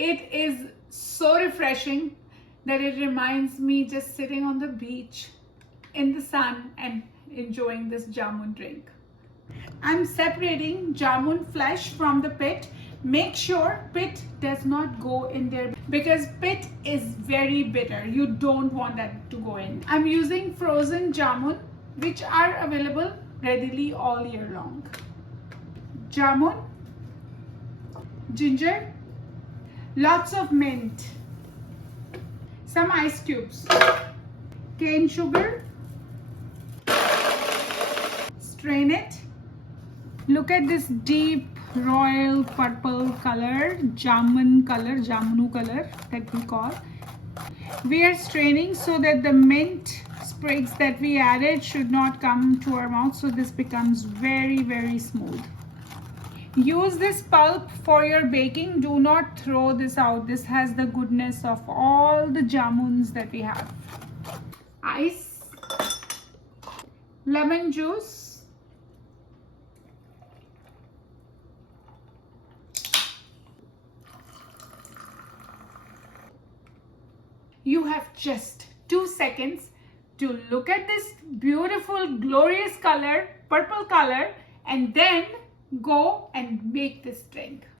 It is so refreshing that it reminds me just sitting on the beach in the sun and enjoying this jamun drink. I'm separating jamun flesh from the pit. Make sure pit does not go in there because pit is very bitter. You don't want that to go in. I'm using frozen jamun which are available readily all year long. Jamun, ginger, lots of mint, some ice cubes, cane sugar, strain it. Look at this deep royal purple color, jamunu color that we call. We are straining so that the mint sprigs that we added should not come to our mouth, so this becomes very, very smooth. Use this pulp for your baking. Do not throw this out. This has the goodness of all the jamuns that we have. Ice, lemon juice, you have just 2 seconds to look at this beautiful, glorious color, purple color, and then go and make this drink.